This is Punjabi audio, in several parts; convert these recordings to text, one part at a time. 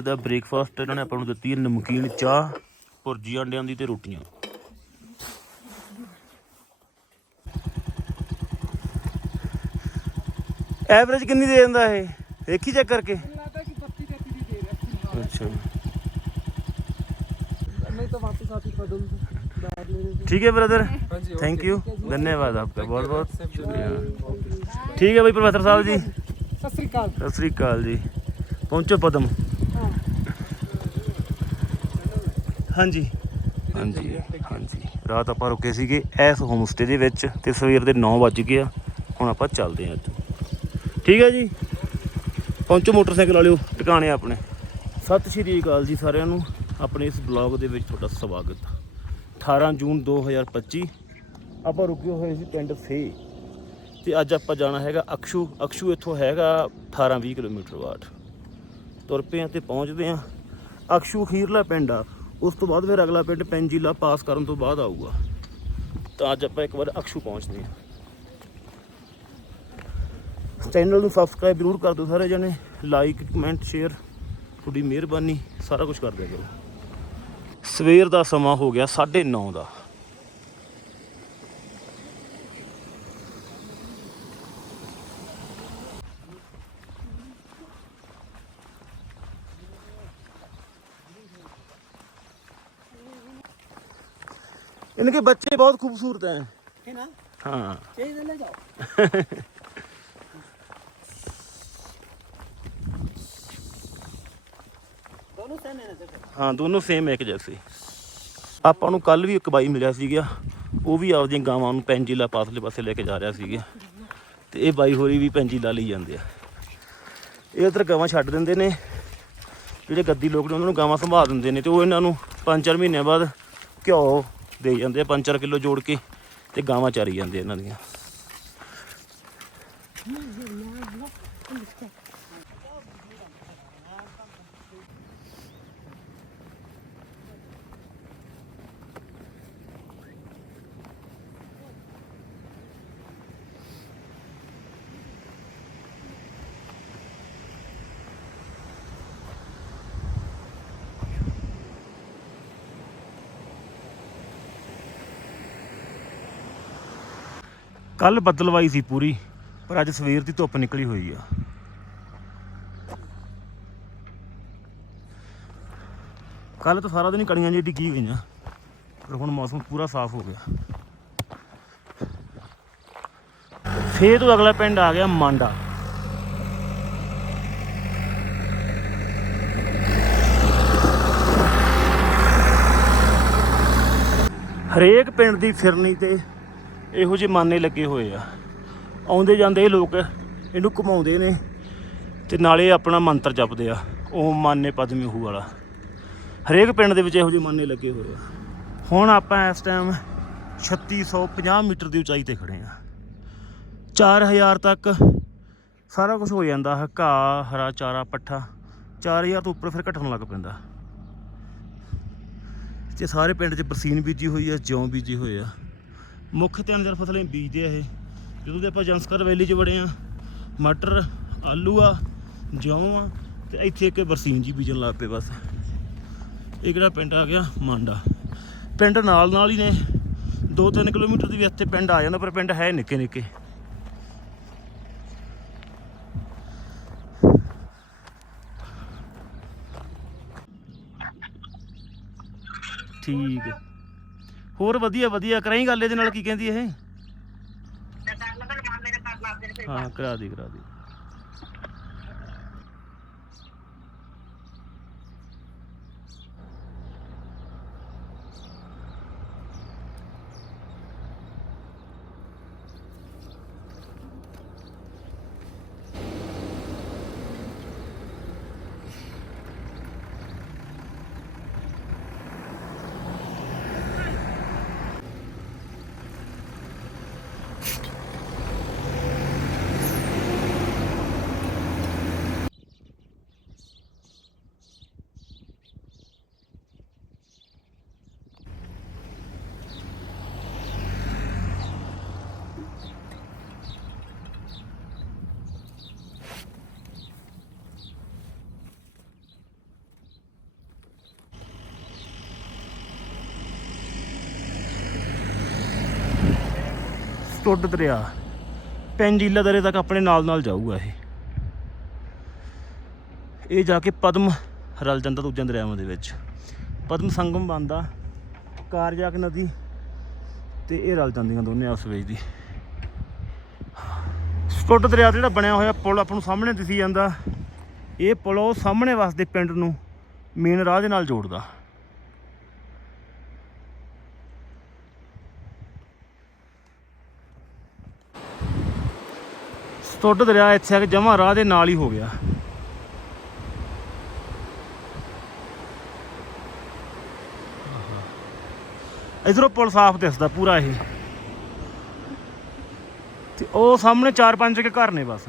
ਸਵੇਰ ਦਾ ਬ੍ਰੇਕਫਾਸਟ ਇਹਨਾਂ ਨੇ ਆਪਾਂ ਨੂੰ ਦਿੱਤੀ ਹੈ ਨਮਕੀਨ ਚਾਹ ਭੁਰਜੀ ਅੰਡਿਆਂ ਦੀ ਤੇ ਰੋਟੀਆਂ ਐਵਰੇਜ ਕਿੰਨੀ ਦੇ ਜਾਂਦਾ ਇਹ ਦੇਖੀ ਚੈੱਕ ਕਰਕੇ ਲੱਗਦਾ ਕਿ 32 33 ਦੀ ਦੇ ਰਿਹਾ ਅੱਛਾ नहीं तो वापस आप ही बदल दो बैग ले लेते ठीक है ब्रदर हाँ जी थैंक यू धन्यवाद आपका बहुत बहुत शुक्रिया ठीक है भाई प्रोफेसर साहब जी सत श्री अकाल ਸਤਿ ਸ੍ਰੀ ਹਾਂਜੀ। ਹਾਂਜੀ ਹਾਂਜੀ। ਰਾਤ ਆਪਾਂ ਰੁਕੇ ਸੀਗੇ ਐਸ ਹੋਮ ਸਟੇ ਦੇ ਵਿੱਚ ਤੇ ਸਵੇਰ ਦੇ 9 ਵੱਜ ਗਏ ਆ। ਹੁਣ ਆਪਾਂ ਚੱਲਦੇ ਹਾਂ ਇੱਥੋਂ ਠੀਕ ਹੈ ਜੀ? ਪਹੁੰਚੋ ਮੋਟਰਸਾਈਕਲ ਵਾਲਿਓ, ਟਿਕਾਣੇ ਆਪਣੇ। ਸਤਿ ਸ਼੍ਰੀ ਅਕਾਲ ਜੀ ਸਾਰਿਆਂ ਨੂੰ। ਆਪਣੇ ਇਸ ਬਲੌਗ ਦੇ ਵਿੱਚ ਤੁਹਾਡਾ ਸਵਾਗਤ। 18 ਜੂਨ 2025 ਆਪਾਂ ਰੁਕੇ ਹੋਏ ਸੀ ਪਿੰਡ ਫੇ। ਤੇ ਅੱਜ ਆਪਾਂ ਜਾਣਾ ਹੈਗਾ ਅਕਸ਼ੂ ਅਕਸ਼ੂ ਇੱਥੋਂ ਹੈਗਾ 18 20 ਕਿਲੋਮੀਟਰ ਬਾਅਦ ਤੁਰ ਪਏ ਆ ਤੇ ਪਹੁੰਚਦੇ ਆ। ਅਕਸ਼ੂ ਖੀਰਲਾ ਪਿੰਡ ਆ। ਉਸ ਤੋਂ ਬਾਅਦ ਫਿਰ ਅਗਲਾ ਪਿੰਡ ਪੈਂਜੀਲਾ ਪਾਸ ਕਰਨ ਤੋਂ ਬਾਅਦ ਆਊਗਾ। ਤਾਂ ਅੱਜ ਆਪਾਂ ਇੱਕ ਵਾਰ ਅਕਸ਼ੂ ਪਹੁੰਚਦੇ ਆ। ਚੈਨਲ ਨੂੰ ਸਬਸਕ੍ਰਾਈਬ ਜ਼ਰੂਰ ਕਰ ਦਿਓ ਸਾਰੇ ਜਣੇ। ਲਾਈਕ ਕਮੈਂਟ ਸ਼ੇਅਰ ਤੁਹਾਡੀ ਮਿਹਰਬਾਨੀ। ਸਾਰਾ ਕੁਝ ਕਰ ਦਿਆ ਕਰੋ। ਸਵੇਰ ਦਾ ਸਮਾਂ ਹੋ ਗਿਆ 9:30 ਦਾ। इनके बच्चे बहुत खूबसूरत हैं है ना हाँ चाहिए ले जाओ दोनों सेम है ना सर ਹਾਂ ਦੋਨੋਂ ਸੇਮ ਇੱਕ ਜੈਸੇ ਆਪਾਂ ਨੂੰ ਕੱਲ ਵੀ ਇੱਕ ਬਾਈ ਮਿਲਿਆ ਸੀਗਾ ਉਹ ਵੀ ਆਪਦੀਆਂ ਗਾਵਾਂ ਨੂੰ ਪੈਂਜੀਲਾ ਪਾਸਲੇ ਪਾਸੇ ਲੈ ਕੇ ਜਾ ਰਿਹਾ ਸੀਗਾ ਤੇ ਇਹ ਬਾਈ ਹੋਰੀ ਵੀ ਪੈਂਜੀਲਾ ਲਈ ਜਾਂਦੇ ਆ ਇਹ ਉਧਰ ਗਾਵਾਂ ਛੱਡ ਦਿੰਦੇ ਨੇ ਜਿਹੜੇ ਗੱਦੀ ਲੋਕ ਨੇ ਉਹਨਾਂ ਨੂੰ ਗਾਵਾਂ ਸੰਭਾਲ ਦਿੰਦੇ ਨੇ ਤੇ ਉਹ ਇਹਨਾਂ ਨੂੰ 5-4 ਮਹੀਨਿਆਂ ਬਾਅਦ ਘਿਓ ਦੇ ਜਾਂਦੇ ਆ 5-4 ਕਿਲੋ ਜੋੜ ਕੇ ਤੇ ਗਾਵਾਂ ਚਾਰੀ ਜਾਂਦੇ ਇਹਨਾਂ ਦੀਆਂ। ਕੱਲ ਬੱਦਲਵਾਈ ਸੀ ਪੂਰੀ, ਪਰ ਅੱਜ ਸਵੇਰ ਦੀ ਧੁੱਪ ਨਿਕਲੀ ਹੋਈ ਆ। ਕੱਲ ਤਾਂ ਸਾਰਾ ਦਿਨ ਹੀ ਕਣੀਆਂ ਜਿਹੀ ਡਿੱਗੀ ਗਈਆਂ, ਪਰ ਹੁਣ ਮੌਸਮ ਪੂਰਾ ਸਾਫ਼ ਹੋ ਗਿਆ। ਫੇਰ ਤੋਂ ਅਗਲਾ ਪਿੰਡ ਆ ਗਿਆ ਮਾਂਡਾ। ਹਰੇਕ ਪਿੰਡ ਦੀ ਫਿਰਨੀ ਤੇ ਇਹੋ ਜਿਹੇ ਮਾਨੇ ਲੱਗੇ ਹੋਏ ਆ। ਆਉਂਦੇ ਜਾਂਦੇ ਇਹ ਲੋਕ ਇਹਨੂੰ ਘੁਮਾਉਂਦੇ ਨੇ ਤੇ ਨਾਲੇ ਆਪਣਾ ਮੰਤਰ ਜਪਦੇ ਆ ਓਮ ਮਾਨੇ ਪਦਮੀ ਹੂ ਵਾਲਾ। ਹਰੇਕ ਪਿੰਡ ਦੇ ਵਿੱਚ ਇਹੋ ਜਿਹੇ ਮਾਨੇ ਲੱਗੇ ਹੋਏ ਆ। ਹੁਣ ਆਪਾਂ ਇਸ ਟਾਈਮ 3650 ਮੀਟਰ ਦੀ ਉਚਾਈ ਤੇ ਖੜੇ ਆ। 4000 ਤੱਕ ਸਾਰਾ ਕੁਝ ਹੋ ਜਾਂਦਾ ਹੈ ਘਾਹ ਹਰਾ ਚਾਰਾ, ਪੱਠਾ। 4000 ਤੋਂ ਉੱਪਰ ਫਿਰ ਘਟਣ ਲੱਗ ਪੈਂਦਾ। ਤੇ ਸਾਰੇ ਪਿੰਡ 'ਚ ਬਰਸੀਨ ਬੀਜੀ ਹੋਈ ਆ ਜੌਂ ਬੀਜੀ ਹੋਏ ਆ। ਮੁੱਖ ਤਿੰਨ ਚਾਰ ਫਸਲਾਂ ਬੀਜਦੇ ਆ ਇਹ। ਜਦੋਂ ਦੇ ਆਪਾਂ ਜੰਸਕਰ ਵੈਲੀ 'ਚ ਵੜੇ ਆ, ਮਟਰ, ਆਲੂ ਆ, ਜੌਂ ਆ, ਤੇ ਇੱਥੇ ਇੱਕ ਬਰਸੀਨ ਜੀ ਬੀਜਣ ਲੱਗ ਪਏ ਬਸ। ਇਹ ਕਿਹੜਾ ਪਿੰਡ ਆ ਗਿਆ? ਮਾਂਡਾ। ਪਿੰਡ ਨਾਲ ਨਾਲ ਹੀ ਨੇ। 2-3 ਕਿਲੋਮੀਟਰ ਦੀ ਵੀ ਇੱਥੇ ਪਿੰਡ ਆ ਜਾਂਦਾ, ਪਰ ਪਿੰਡ ਹੈ ਨਿੱਕੇ ਨਿੱਕੇ ਠੀਕ ਹੈ। ਹੋਰ ਵਧੀਆ ਵਧੀਆ ਕਰਾਈ ਗੱਲ ਇਹਦੇ ਨਾਲ ਕੀ ਕਹਿੰਦੀ ਇਹ? ਹਾਂ ਕਰਾ ਦੀ ਕਰਾ ਦੀ। ਸਟੁੱਡ ਦਰਿਆ। ਪੈਂਜੀਲਾ ਦਰੇ ਤੱਕ ਆਪਣੇ ਨਾਲ ਨਾਲ ਜਾਊਗਾ ਇਹ। ਇਹ ਜਾ ਕੇ ਪਦਮ ਰਲ ਜਾਂਦਾ ਦੂਜਿਆਂ ਦਰਿਆਵਾਂ ਦੇ ਵਿੱਚ। ਪਦਮ ਸੰਗਮ ਬਣਦਾ, ਕਾਰਜਾਕ ਨਦੀ ਤੇ ਇਹ ਰਲ ਜਾਂਦੀਆਂ ਦੋਨੇ ਆਪਸ ਵਿੱਚ ਦੀ। ਸਟੁੱਡ ਦਰਿਆ ਜਿਹੜਾ ਬਣਿਆ ਹੋਇਆ ਪੁਲ ਆਪਾਂ ਨੂੰ ਸਾਹਮਣੇ ਦਿਸੀ ਜਾਂਦਾ। ਇਹ ਪੁਲ ਉਹ ਸਾਹਮਣੇ ਵਸਦੇ ਪਿੰਡ ਨੂੰ ਮੇਨ ਰਾਹ ਦੇ ਨਾਲ ਜੋੜਦਾ। ਸਟੁੱਡ ਦਰਿਆ ਇੱਥੇ ਆ ਕੇ ਜਮਾ ਰਾਹ ਦੇ ਨਾਲ ਹੀ ਹੋ ਗਿਆ। ਇਧਰੋਂ ਪੁਲ ਸਾਫ਼ ਦਿਸਦਾ ਪੂਰਾ ਇਹ। ਤੇ ਉਹ ਸਾਹਮਣੇ ਚਾਰ ਪੰਜ ਕੇ ਘਰ ਨੇ ਬਸ।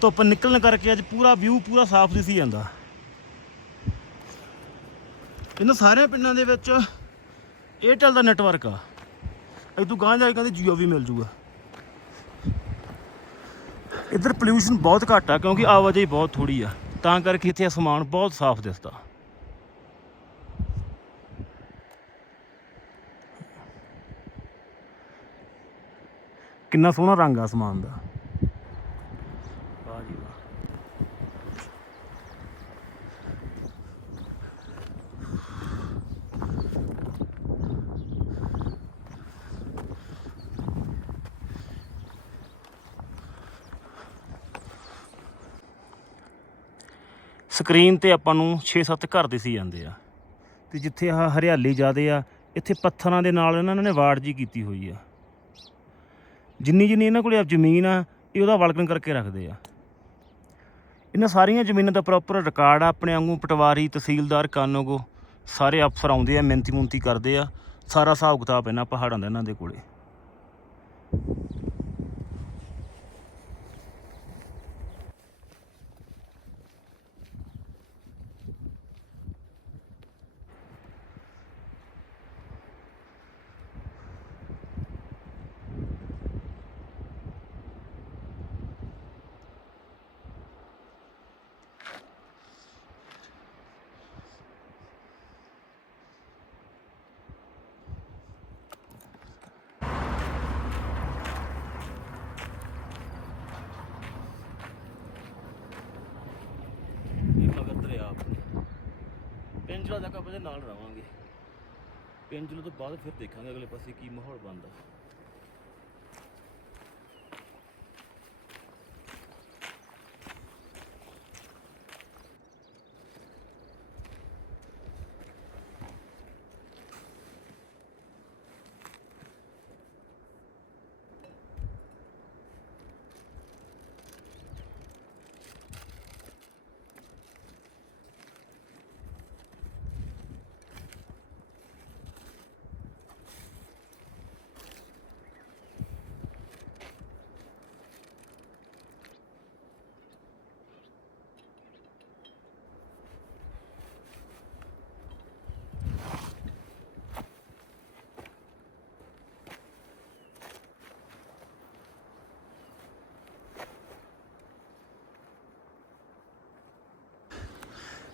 ਧੁੱਪ ਨਿਕਲਣ ਕਰਕੇ ਅੱਜ ਪੂਰਾ ਵਿਊ ਪੂਰਾ ਸਾਫ਼ ਦਿਸੀ ਜਾਂਦਾ। ਇਹਨਾਂ ਸਾਰੇ ਪਿੰਡਾਂ ਦੇ ਵਿੱਚ ਏਅਰਟੈਲ ਦਾ ਨੈਟਵਰਕ ਆ। ਇਹ ਤੂੰ ਗਾਂ ਜਾ ਕੇ ਕਹਿੰਦੇ ਜੀਓ ਵੀ ਮਿਲ ਜੂਗਾ। ਇੱਧਰ ਪੋਲਿਊਸ਼ਨ ਬਹੁਤ ਘੱਟ ਆ, ਕਿਉਂਕਿ ਆਵਾਜਾਈ ਬਹੁਤ ਥੋੜੀ ਆ। ਤਾਂ ਕਰਕੇ ਇੱਥੇ ਅਸਮਾਨ ਬਹੁਤ ਸਾਫ਼ ਦਿਸਦਾ। ਕਿੰਨਾ ਸੋਹਣਾ ਰੰਗ ਆ ਅਸਮਾਨ ਦਾ। ਸਕਰੀਨ ਤੇ ਆਪਾਂ ਨੂੰ 6-7 ਘਰ ਦਿਸੀ ਜਾਂਦੇ ਆ। ਤੇ ਜਿੱਥੇ ਆਹ ਹਰਿਆਲੀ ਜ਼ਿਆਦੇ ਆ, ਇੱਥੇ ਪੱਥਰਾਂ ਦੇ ਨਾਲ ਇਹਨਾਂ ਨੇ ਵਾੜ ਜੀ ਕੀਤੀ ਹੋਈ ਆ। ਜਿੰਨੀ ਜਿੰਨੀ ਇਹਨਾਂ ਕੋਲੇ ਜ਼ਮੀਨ ਆ, ਇਹ ਉਹਦਾ ਵਲਕਣ ਕਰਕੇ ਰੱਖਦੇ ਆ। ਇਹਨਾਂ ਸਾਰੀਆਂ ਜ਼ਮੀਨਾਂ ਦਾ ਪ੍ਰੋਪਰ ਰਿਕਾਰਡ ਆ, ਆਪਣੇ ਵਾਂਗੂ ਪਟਵਾਰੀ, ਤਹਿਸੀਲਦਾਰ, ਕਾਨੂੰਗੋ, ਸਾਰੇ ਅਫਸਰ ਆਉਂਦੇ ਆ ਮਿਹਨਤੀ ਮੁੰਤੀ ਕਰਦੇ ਆ। ਸਾਰਾ ਹਿਸਾਬ ਕਿਤਾਬ ਇਹਨਾਂ ਪਹਾੜਾਂ ਦਾ, ਇਹਨਾਂ ਦੇ ਕੋਲੇ ਇਹ ਮਗਰ ਦਰਿਆ ਆਪਣੇ ਪਿੰਜਰਾ ਤੱਕ ਆਪਾਂ ਦੇ ਨਾਲ ਰਵਾਂਗੇ। ਪਿੰਜਰੇ ਤੋਂ ਬਾਅਦ ਫਿਰ ਦੇਖਾਂਗੇ ਅਗਲੇ ਪਾਸੇ ਕੀ ਮਾਹੌਲ ਬਣਦਾ।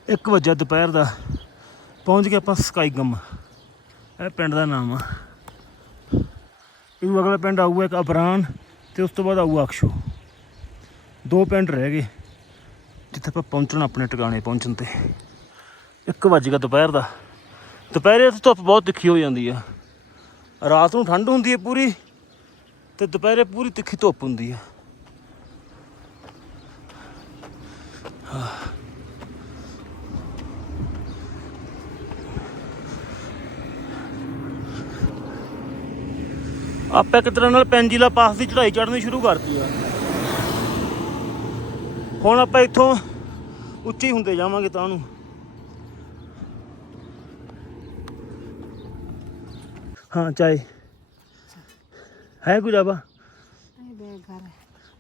ਇੱਕ ਵਜੇ ਦੁਪਹਿਰ ਦਾ। ਪਹੁੰਚ ਗਏ ਆਪਾਂ ਸਕਾਈ ਗਮ। ਇਹ ਪਿੰਡ ਦਾ ਨਾਮ ਆ। ਇਹ ਅਗਲਾ ਪਿੰਡ ਆਊਗਾ ਇੱਕ ਅਬਰਾਨ ਤੇ ਉਸ ਤੋਂ ਬਾਅਦ ਆਊਗਾ ਅਕਸ਼ੋ। ਦੋ ਪਿੰਡ ਰਹਿ ਗਏ, ਜਿੱਥੇ ਆਪਾਂ ਪਹੁੰਚਣਾ ਆਪਣੇ ਟਿਕਾਣੇ ਪਹੁੰਚਣ ਤੇ। ਇੱਕ ਵੱਜ ਗਿਆ ਦੁਪਹਿਰ ਦਾ। ਦੁਪਹਿਰੇ ਤਾਂ ਧੁੱਪ ਬਹੁਤ ਤਿੱਖੀ ਹੋ ਜਾਂਦੀ ਆ। ਰਾਤ ਨੂੰ ਠੰਡ ਹੁੰਦੀ ਹੈ ਪੂਰੀ ਤੇ ਦੁਪਹਿਰੇ ਪੂਰੀ ਤਿੱਖੀ ਧੁੱਪ ਹੁੰਦੀ ਆ। ਆਪਾਂ ਇੱਕ ਤਰ੍ਹਾਂ ਨਾਲ ਪੈਂਜੀਲਾ ਪਾਸ ਦੀ ਚੜ੍ਹਾਈ ਚੜ੍ਹਨੀ ਸ਼ੁਰੂ ਕਰਤੀ ਆ ਹੁਣ ਆਪਾਂ ਇੱਥੋਂ ਉੱਚੇ ਹੀ ਹੁੰਦੇ ਜਾਵਾਂਗੇ ਤਾਂ ਨੂੰ हाँ चाय है कुछ आबा बेघर है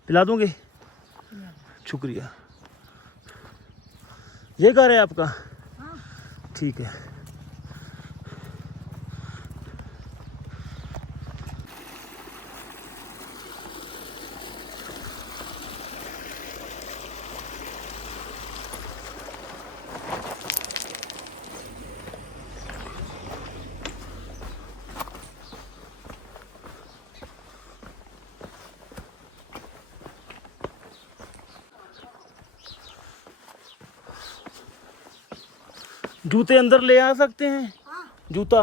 पिला दोगे शुक्रिया ये घर है आपका ठीक है जूते अंदर ले आ सकते हैं? जूता।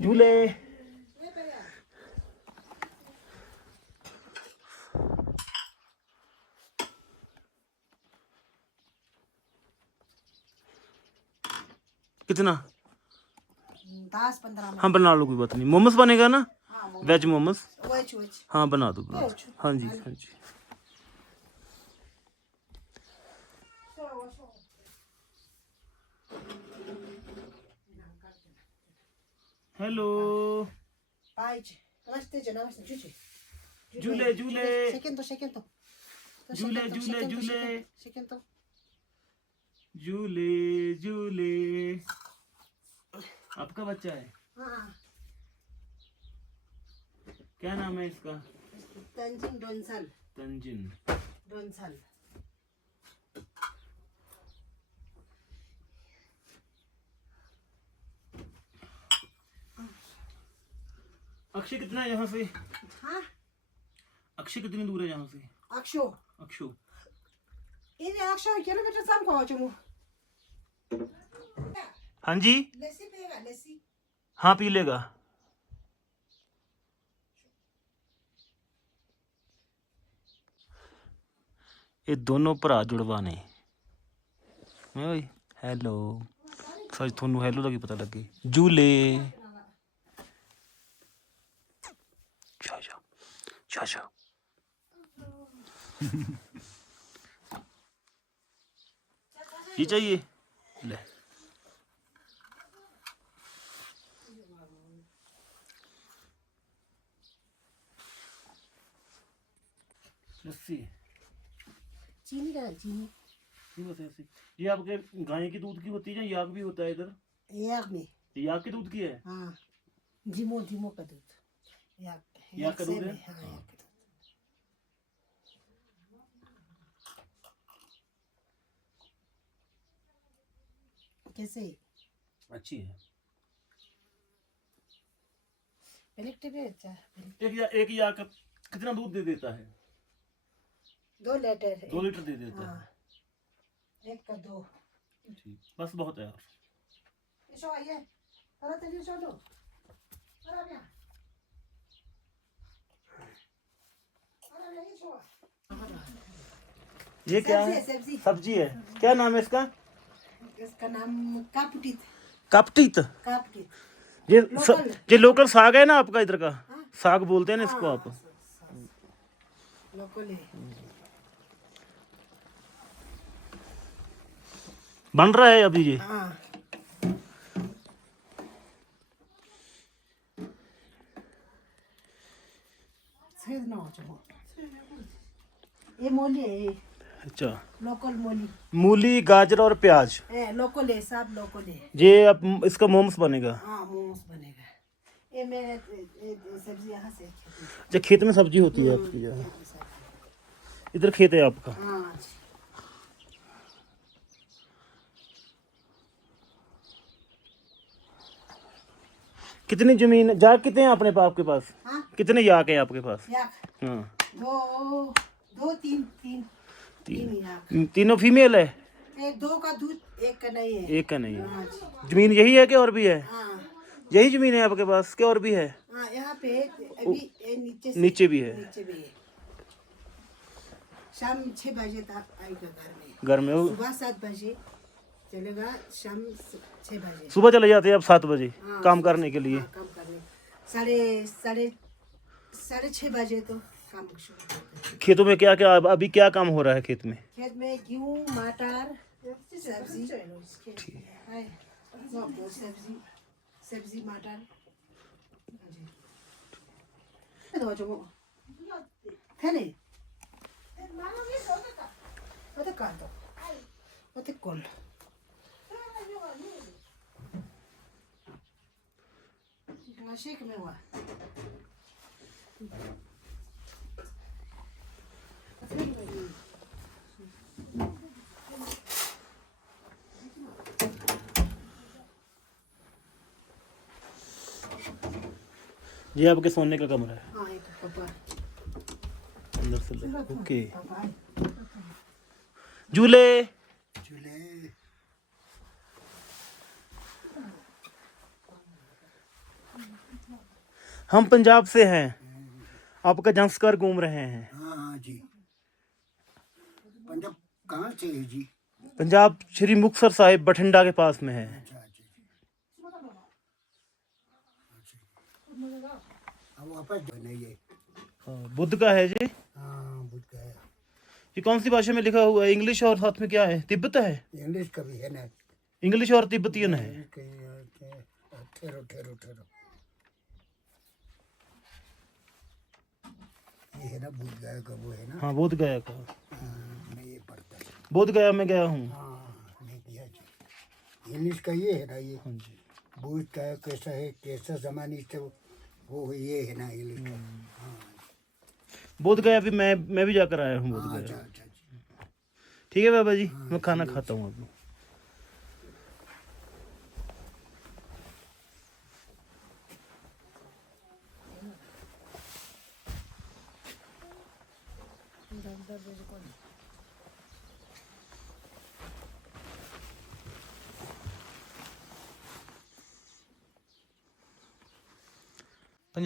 झूले कितना दस पंद्रह मिनट हाँ बना लो कोई बात नहीं मोमोस बनेगा ना हाँ वो वेज मोमोस वेज वेज हाँ बना दो बना दो Veg. हाँ जी हाँ जी हेलो पाइज नमस्ते जी नमस्ते जूझे झूले झूले सेकंड तो सेकंड तो झूले, झूले, झूले। सेकंड तो झूले झूले आपका बच्चा है? हाँ। क्या नाम है इसका? तंजिन डोंसल तंजिन। डोंसल अक्षय कितना है यहाँ से? हाँ। अक्षय कितनी दूर है यहाँ से? अक्षो। अक्षु। ini अक्षो किलोमीटर साम को चमु हाँ जी लस्सी पिएगा लस्सी हाँ पी लेगा ਇਹ ਦੋਨੋਂ ਭਰਾ ਜੁੜਵਾ ਨੇ ਮੈਂ ਓਏ ਹੈਲੋ ਸੱਚ ਤੁਹਾਨੂੰ ਹੈਲੋ ਦਾ ਕੀ ਪਤਾ ਲੱਗੇ ਜੂਲੇ ਜਾ ਜਾ ਜਾ ਜਾ ये चाहिए ले लस्सी। चीनी का चीनी। ये बस ऐसे। ये आपके गाय की दूध की होती है या याक भी होता है इधर? याक में। याक के दूध की है? हाँ धीमो धीमो का दूध। याक याक का दूध है? में, हाँ याक कैसे? अच्छी है। है अच्छा एक या एक याक कितना दूध दे देता है? दो लीटर दो लीटर दे देता हाँ। एक का दो। ठीक बस बहुत है यार। इसो आइए। अरे तेरी चलो अरे क्या अरे नहीं छो ये क्या सब्ज़ी है? है सब्ज़ी। सब्ज़ी है। क्या नाम है इसका? इसका नाम कापटित। कपटीत? कापटित। ये स, लोकल। ये लोकल साग है ना आपका इधर का? हाँ। साग बोलते हैं ना इसको आप। लोकल है। बन रहा है अभी ये। हाँ ये मोली है अच्छा। लोकल मोली। मूली गाजर और प्याज। है लोकल है सब लोकल है। ये अब इसका मोमोस बनेगा। हाँ मोमोस बनेगा। ये मेरे ए- ए- सब्ज़ी यहाँ से अच्छा खेत में सब्ज़ी होती है आपकी यहाँ खेत में सब। इधर खेत है आपका। हाँ कितनी ज़मीन जाग कितने हैं अपने आपके पास? हाँ। कितने याक है आपके पास? याक हाँ। दो दो तीन तीन। तीन। याक तीनों फीमेल है? एक दो का दूध एक का नहीं है। एक का नहीं है। हाँ ज़मीन यही है कि और भी है? हाँ। यही ज़मीन है आपके पास क्या और भी है? हाँ यहाँ पे अभी ये नीचे से नीचे भी है। नीचे भी है। शाम छः बजे तक आएगा घर में। घर में सुबह सात बजे। चलेगा शाम छः बजे। सुबह चले जाते हैं आप सात बजे हाँ, काम करने के लिए। हाँ, काम करने। साढ़े साढ़े साढ़े छः बजे तो काम शुरू खेतों में क्या क्या अभी क्या काम हो रहा है खेत में? खेत में गेहूँ मटर सब्ज़ी। सब्ज़ी सब्ज़ी मटर। हाँ। तो थे Naşik ये आपके सोने का कमरा है। अंदर से ओके। झूले। झूले। हम पंजाब से हैं। आपका जंस्कर घूम रहे हैं। हाँ हाँ जी। पंजाब कहाँ से है जी? पंजाब श्री मुक्तसर साहिब बठिंडा के पास में है। अच्छा अच्छा अच्छा। हाँ, बुद्ध का है जी। हाँ बुझ गया ये कौन सी भाषा में लिखा हुआ है? इंग्लिश और साथ में क्या है? तिब्बत है? इंग्लिश का भी है ना। इंग्लिश और तिब्बतियन है। का है कि- ठहरो ठहरो ठहरो। ये है ना बुझ गया का वो है ना? हाँ बोध गया का हाँ, मैं ये पढ़ता बोध गया मैं गया हूँ। हाँ नहीं किया जी। इंग्लिश का ये है ना ये हाँ जी। बुझ का कैसा है कैसा जमाने से वो ये है ना इंग्लिश का। हाँ। बोध गया भी मैं मैं भी जाकर आया हूँ बोध हाँ, अच्छा गया अच्छा। ठीक है बाबा जी मैं खाना खाता हूँ अब।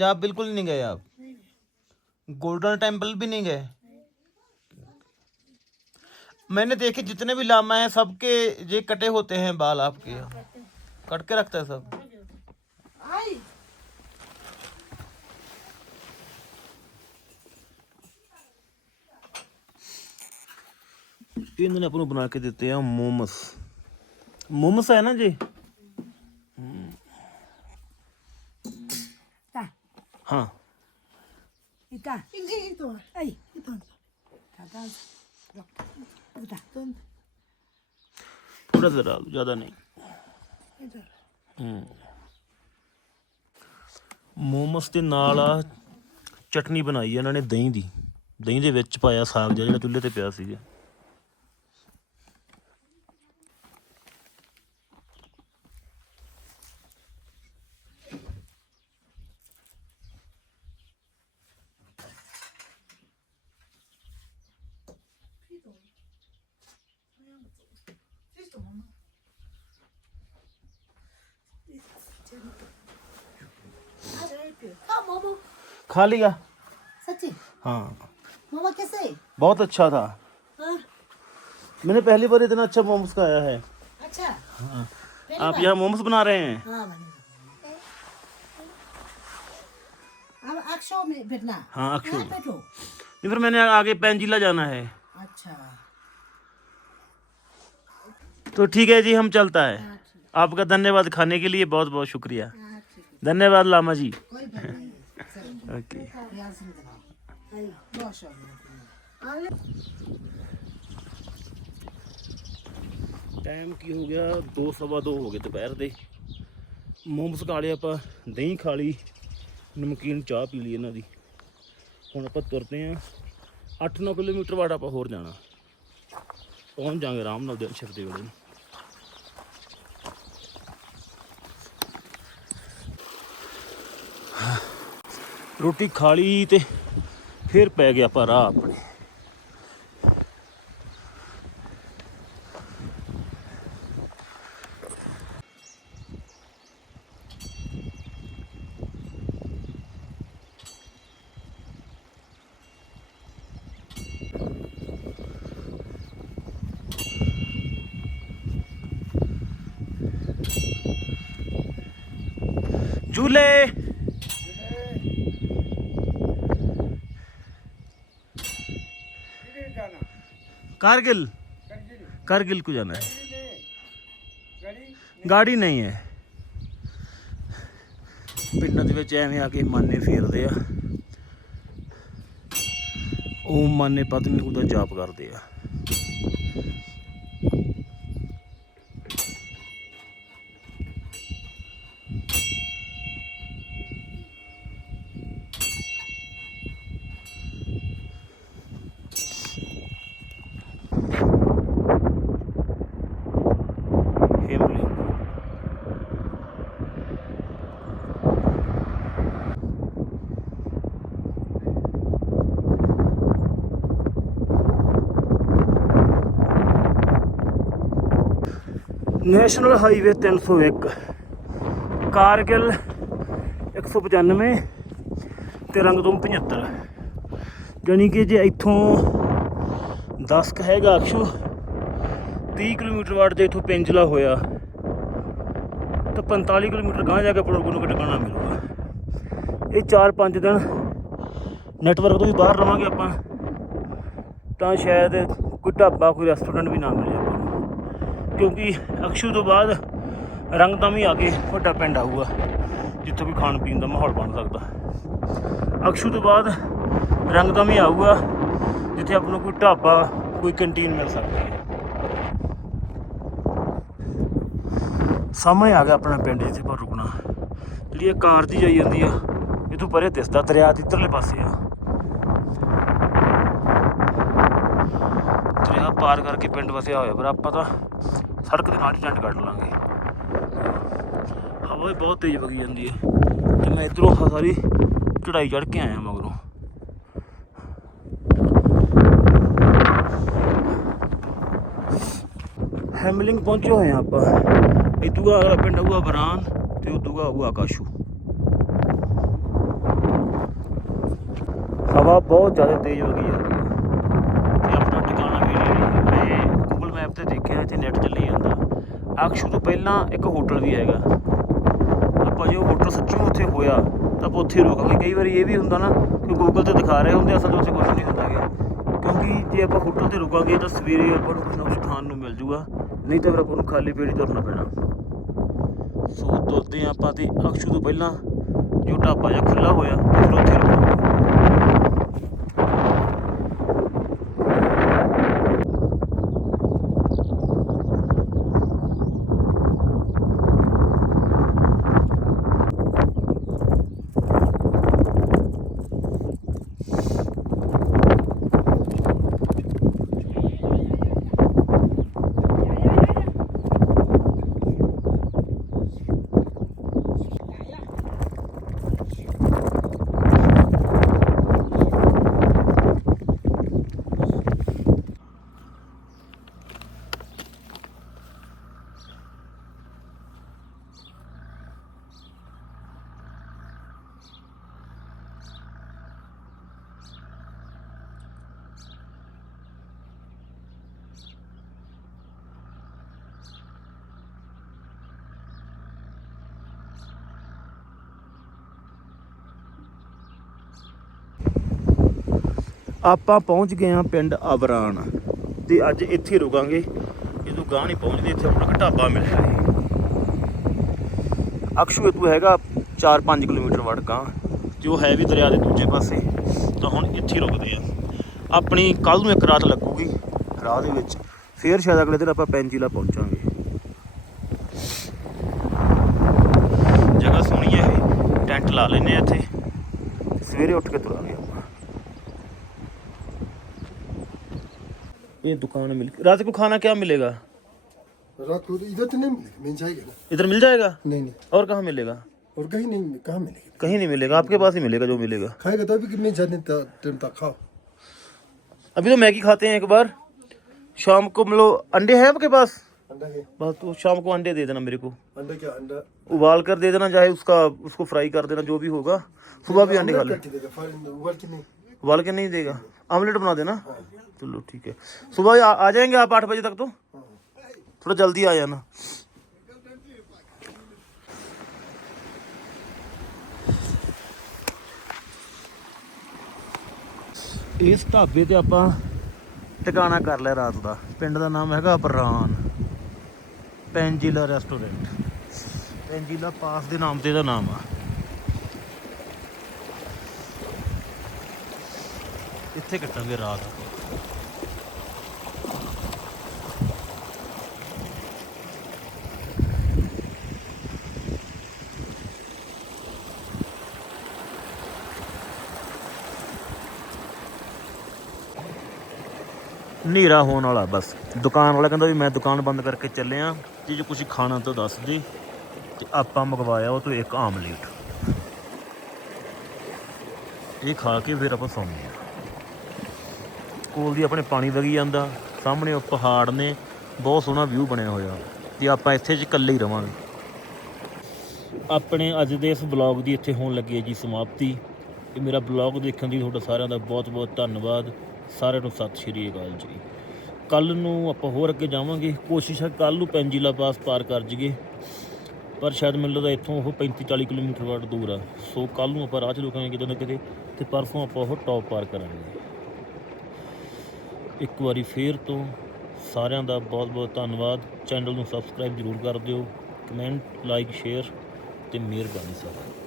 पंजाब बिल्कुल नहीं गए आप? गोल्डन टेंपल भी नहीं गए? मैंने देखे जितने भी लामा हैं, सबके ये कटे होते हैं बाल आपके। कट के रखते हैं सब। इन्होंने अपन बना के देते हैं मोमस। मोमस है ना जी? ਮੋਮਸ ਦੇ ਨਾਲ ਆ ਚਟਨੀ ਬਣਾਈ ਇਹਨਾਂ ਨੇ ਦਹੀਂ ਦੀ ਦਹੀਂ ਦੇ ਵਿੱਚ ਪਾਇਆ ਸਾਗ ਜਿਹਾ ਜਿਹੜਾ ਚੁੱਲ੍ਹੇ ਤੇ ਪਿਆ ਸੀਗਾ खा लिया। सच्ची? हाँ। मोमो कैसे? बहुत अच्छा था। हाँ। मैंने पहली बार इतना अच्छा मोमोस खाया है। अच्छा? हाँ। पहली आप बार? यहाँ मोमोस बना रहे हैं? हाँ अब अक्षो में बैठना हाँ, अक्षो यहाँ बैठो। नहीं फिर मैंने आगे पेंजिला जाना है। अच्छा। तो ठीक है जी हम चलता है। हाँ ठीक। आपका धन्यवाद खाने के लिए बहुत बहुत शुक्रिया। हाँ ठीक धन्यवाद लामा जी। कोई बात नहीं। ਟਾਈਮ ਕੀ ਹੋ ਗਿਆ? 2 ਸਵਾ 2 ਹੋ ਗਏ ਦੁਪਹਿਰ ਦੇ। ਮੋਮਸ ਖਾ ਲਏ ਆਪਾਂ, ਦਹੀਂ ਖਾ ਲਈ, ਨਮਕੀਨ ਚਾਹ ਪੀ ਲਈ ਇਹਨਾਂ ਦੀ। ਹੁਣ ਆਪਾਂ ਤੁਰਦੇ ਆਂ 8-9 ਕਿਲੋਮੀਟਰ ਵਾਟ ਆਪਾਂ ਹੋਰ ਜਾਣਾ। ਪਹੁੰਚ ਜਾਾਂਗੇ ਆਰਾਮ ਨਾਲ ਦਿਨ ਛਿਪਦੇ ਵੇਲੇ। ਰੋਟੀ ਖਾ ਲਈ ਤੇ ਫਿਰ ਪੈ ਗਿਆ ਪਰ ਰਾਹ ਆਪਣੇ। झूले कारगिल कारगिल को जाना है ਗਾੜੀ ਨਹੀਂ ਹੈ ਪਿੰਡਾਂ ਦੇ ਵਿੱਚ ਐਵੇਂ ਆ ਕੇ ਮਾਨੇ ਫੇਰਦੇ ਆ ਉਹ ਮਾਨੇ ਪਤਨੀ ਉਹਦਾ ਜਾਪ ਕਰਦੇ ਆ ਨੈਸ਼ਨਲ ਹਾਈਵੇ 301 ਕਾਰਗਿਲ 195 ਤੇ ਰੰਗਦੂਮ 75 ਜਾਣੀ ਕਿ ਜੇ ਇੱਥੋਂ 10 ਕ ਹੈਗਾ ਅਕਸ਼ੂ 30 ਕਿਲੋਮੀਟਰ ਵਾਟ ਜੇ ਇੱਥੋਂ ਪਿੰਜਲਾ ਹੋਇਆ, ਤਾਂ 45 ਕਿਲੋਮੀਟਰ ਗਾਂ ਜਾ ਕੇ ਆਪਾਂ ਨੂੰ ਕੋਈ ਟਿਕਾਣਾ ਮਿਲੂਗਾ। ਇਹ 4-5 ਦਿਨ ਨੈਟਵਰਕ ਤੋਂ ਵੀ ਬਾਹਰ ਰਵਾਂਗੇ ਆਪਾਂ, ਤਾਂ ਸ਼ਾਇਦ ਕੋਈ ਢਾਬਾ, ਕੋਈ ਰੈਸਟੋਰੈਂਟ ਵੀ ਨਾ ਮਿਲੇ। ਕਿਉਂਕਿ ਅਕਸ਼ੂ ਤੋਂ ਬਾਅਦ ਰੰਗਦਮ ਆ ਕੇ ਵੱਡਾ ਪਿੰਡ ਆਊਗਾ, ਜਿੱਥੇ ਕੋਈ ਖਾਣ ਪੀਣ ਦਾ ਮਾਹੌਲ ਬਣ ਸਕਦਾ। ਅਕਸ਼ੂ ਤੋਂ ਬਾਅਦ ਰੰਗਦਮ ਆਊਗਾ, ਜਿੱਥੇ ਆਪਾਂ ਨੂੰ ਕੋਈ ਢਾਬਾ, ਕੋਈ ਕੰਟੀਨ ਮਿਲ ਸਕਦੀ ਹੈ। ਸਾਹਮਣੇ ਆ ਗਿਆ ਆਪਣਾ ਪਿੰਡ ਜਿੱਥੇ ਪਰ ਰੁਕਣਾ। ਜਿਹੜੀ ਇਹ ਕਾਰ ਦੀ ਜਾਈ ਜਾਂਦੀ ਆ, ਇਹ ਤੋਂ ਪਰੇ ਦਿਸਦਾ ਦਰਿਆ ਦੇ ਇੱਧਰਲੇ ਪਾਸੇ ਆ। ਦਰਿਆ ਪਾਰ ਕਰਕੇ ਪਿੰਡ ਵਸਿਆ ਹੋਇਆ, ਪਰ ਆਪਾਂ ਤਾਂ ਸੜਕ ਦੇ ਨਾਲ ਹੀ ਟੈਂਟ ਕੱਢ ਲਾਂਗੇ। ਹਵਾ ਵੀ ਬਹੁਤ ਤੇਜ਼ ਵਗੀ ਜਾਂਦੀ ਹੈ। ਤੇ ਮੈਂ ਇਧਰੋਂ ਸਾਰੀ ਚੜਾਈ ਚੜ ਕੇ ਆਇਆ ਮਗਰੋਂ। ਹੈਮਲਿੰਗ ਪਹੁੰਚੇ ਹੋਏ ਆ ਆਪਾਂ। ਇਦੂਗਾ ਅਗਲਾ ਪਿੰਡ ਆਊਗਾ ਬਰਾਨ ਤੇ ਉਦੂਗਾ ਆਊਗਾ ਆਕਾਸ਼ੂ। ਹਵਾ ਬਹੁਤ ਜ਼ਿਆਦਾ ਤੇਜ਼ ਹੋ ਗਈ ਜਾਂਦੀ ਹੈ ਤੇ ਆਪਣਾ ਟਿਕਾਣਾ ਵੀ ਨਹੀਂ ਮੈਂ ਗੂਗਲ ਮੈਪ ਤੇ ਦੇਖਿਆ ਇੱਥੇ ਨੈਟ ਚੱਲੀ ਜਾਂਦਾ ਅਕਸ਼ੂ ਤੋਂ ਪਹਿਲਾਂ ਇੱਕ ਹੋਟਲ ਵੀ ਹੈਗਾ। ਆਪਾਂ ਜੇ ਉਹ ਹੋਟਲ ਸੱਚੀ ਉੱਥੇ ਹੋਇਆ, ਤਾਂ ਆਪਾਂ ਉੱਥੇ ਰੁਕਾਂਗੇ। ਕਈ ਵਾਰੀ ਇਹ ਵੀ ਹੁੰਦਾ ਨਾ ਕਿ ਗੂਗਲ ਤੇ ਦਿਖਾ ਰਹੇ ਹੁੰਦੇ, ਅਸਲ ਵਿੱਚ ਕੁਝ ਨਹੀਂ ਹੁੰਦਾ ਗਾ ਕਿਉਂਕਿ ਜੇ ਆਪਾਂ ਹੋਟਲ ਤੇ ਰੁਕਾਂਗੇ ਤਾਂ ਸਵੇਰੇ ਆਪਾਂ ਨੂੰ ਕੁਝ ਨਾ ਕੁਝ ਖਾਣ ਨੂੰ ਮਿਲ ਜੂਗਾ। ਨਹੀਂ ਤਾਂ ਫਿਰ ਆਪਾਂ ਨੂੰ ਖਾਲੀ ਪੇਟ ਹੀ ਤੁਰਨਾ ਪੈਣਾ। ਸੋ ਤੁਰਦੇ ਹਾਂ ਆਪਾਂ ਤੇ ਅਕਸ਼ੂ ਤੋਂ ਪਹਿਲਾਂ ਜੋ ਢਾਬਾ ਜਿਹਾ ਖੁੱਲਾ ਹੋਇਆ ਫਿਰ ਉੱਥੇ ਰੁਕਾਂਗੇ। ਆਪਾਂ ਪਹੁੰਚ ਗਏ ਹਾਂ ਪਿੰਡ ਅਬਰਾਨ ਤੇ ਅੱਜ ਇੱਥੇ ਰੁਕਾਂਗੇ। ਜਦੋਂ ਗਾਂ ਨਹੀਂ ਪਹੁੰਚਦੇ, ਇੱਥੇ ਆਪਣਾ ਢਾਬਾ ਮਿਲਿਆ ਹੈ। ਅਕਸ਼ੂ ਇਤੂ ਹੈਗਾ 4-5 ਕਿਲੋਮੀਟਰ ਵੜ ਗਾਂ ਜੋ ਹੈ ਵੀ ਦਰਿਆ ਦੇ ਦੂਜੇ ਪਾਸੇ। ਤਾਂ ਹੁਣ ਇੱਥੇ ਰੁਕਦੇ ਆ ਆਪਣੀ ਕੱਲ ਨੂੰ ਇੱਕ ਰਾਤ ਲੱਗੂਗੀ। ਰਾਹ ਦੇ ਵਿੱਚ ਫੇਰ ਸ਼ਾਇਦ ਅਗਲੇ ਦਿਨ ਆਪਾਂ ਪੈਂਜੀਲਾ ਪਹੁੰਚਾਂਗੇ। ਜਗ੍ਹਾ ਸੋਹਣੀ ਹੈ ਇਹ। ਟੈਂਟ ਲਾ ਲੈਨੇ ਆ ਇੱਥੇ। ਸਵੇਰੇ ਉੱਠ ਕੇ ਤੁਰਾਂਗੇ। ये दुकान मिल रात को खाना क्या मिलेगा? रात को तो इधर तो नहीं मिलेगा मिल जाएगा ना। इधर मिल जाएगा? नहीं नहीं। और कहाँ मिलेगा? और कहीं नहीं कहाँ मिलेगा? कहीं नहीं मिलेगा आपके पास ही मिलेगा जो मिलेगा। खाएगा तो अभी मैं जाने टाइम तक खाओ अभी तो मैगी खाते हैं एक बार। शाम को मतलब अंडे हैं आपके पास? अंडा है। बस तो शाम को अंडे दे देना मेरे को। अंडा क्या अंडा? उबाल कर दे देना चाहे उसका उसको फ्राई कर देना जो भी होगा। सुबह भी अंडे खा ले। करके देगा फिर उबाल के नहीं। उबाल के नहीं देगा? आमलेट बना देना? चलो ठीक है सुबह आ, आ जाएंगे आप आठ बजे तक तो थोड़ा जल्दी आ जाना ਇਸ ਢਾਬੇ ਤੇ ਆਪਾਂ ਟਿਕਾਣਾ ਕਰ ਲਿਆ ਰਾਤ ਦਾ ਪਿੰਡ ਦਾ ਨਾਮ ਹੈਗਾ ਬਰਾਨ ਪੈਂਜੀਲਾ ਰੈਸਟੋਰੈਂਟ ਪੈਂਜੀਲਾ ਪਾਸ ਦੇ ਨਾਮ ਤੇ ਇਹਦਾ ਨਾਮ ਆ ਇੱਥੇ ਕੱਟਾਂਗੇ ਰਾਤ ਹਨੇਰਾ ਹੋਣ ਵਾਲਾ, ਬਸ। ਦੁਕਾਨ ਵਾਲਾ ਕਹਿੰਦਾ ਵੀ ਮੈਂ ਦੁਕਾਨ ਬੰਦ ਕਰਕੇ ਚੱਲਿਆ। ਜੇ ਜੇ ਕੁਝ ਖਾਣਾ ਤਾਂ ਦੱਸ ਦੇ। ਤੇ ਆਪਾਂ ਮੰਗਵਾਇਆ ਉਹ ਤੋਂ ਇੱਕ ਆਮਲੇਟ। ਇਹ ਖਾ ਕੇ ਫਿਰ ਆਪਾਂ ਸੌਂਦੇ ਹਾਂ। ਕੋਲ ਦੀ ਆਪਣੇ ਪਾਣੀ ਵਗੀ ਜਾਂਦਾ। ਸਾਹਮਣੇ ਉਹ ਪਹਾੜ ਨੇ। ਬਹੁਤ ਸੋਹਣਾ ਵਿਊ ਬਣਿਆ ਹੋਇਆ। ਤੇ ਆਪਾਂ ਇੱਥੇ ਚ ਇਕੱਲੇ ਹੀ ਰਵਾਂਗੇ। ਆਪਣੇ ਅੱਜ ਦੇ ਇਸ ਬਲੌਗ ਦੀ ਇੱਥੇ ਹੋਣ ਲੱਗੀ ਹੈ ਜੀ ਸਮਾਪਤੀ। ਇਹ ਮੇਰਾ ਬਲੌਗ ਦੇਖਣ ਦੀ ਤੁਹਾਡਾ ਸਾਰਿਆਂ ਦਾ ਬਹੁਤ ਬਹੁਤ ਧੰਨਵਾਦ। ਸਾਰਿਆਂ ਨੂੰ ਸਤਿ ਸ਼੍ਰੀ ਅਕਾਲ ਜੀ। ਕੱਲ ਨੂੰ ਆਪਾਂ ਹੋਰ ਅੱਗੇ ਜਾਵਾਂਗੇ। ਕੋਸ਼ਿਸ਼ ਹੈ ਕੱਲ ਨੂੰ ਪੈਂਜੀਲਾ ਪਾਸ ਪਾਰ ਕਰ ਜੀਏ ਪਰ ਸ਼ਾਇਦ ਮੈਨੂੰ ਲੱਗਦਾ ਇੱਥੋਂ ਉਹ 35 40 ਕਿਲੋਮੀਟਰ ਵੱਡ ਦੂਰ ਆ। ਸੋ ਕੱਲ ਨੂੰ ਆਪਾਂ ਰਾਹ 'ਚ ਰੁਕਾਂਗੇ ਕਿਤੇ ਨਾ ਕਿਤੇ ਤੇ ਪਰਸੋਂ ਆਪਾਂ ਉਹ ਟੌਪ ਪਾਰ ਕਰਾਂਗੇ। ਇੱਕ ਵਾਰੀ ਫੇਰ ਤੋਂ ਸਾਰਿਆਂ ਦਾ ਬਹੁਤ ਬਹੁਤ ਧੰਨਵਾਦ। ਚੈਨਲ ਨੂੰ ਸਬਸਕ੍ਰਾਈਬ ਜ਼ਰੂਰ ਕਰ ਦਿਓ। ਕਮੈਂਟ ਲਾਈਕ ਸ਼ੇਅਰ ਤੇ ਮਿਹਰਬਾਨੀ ਸਰ।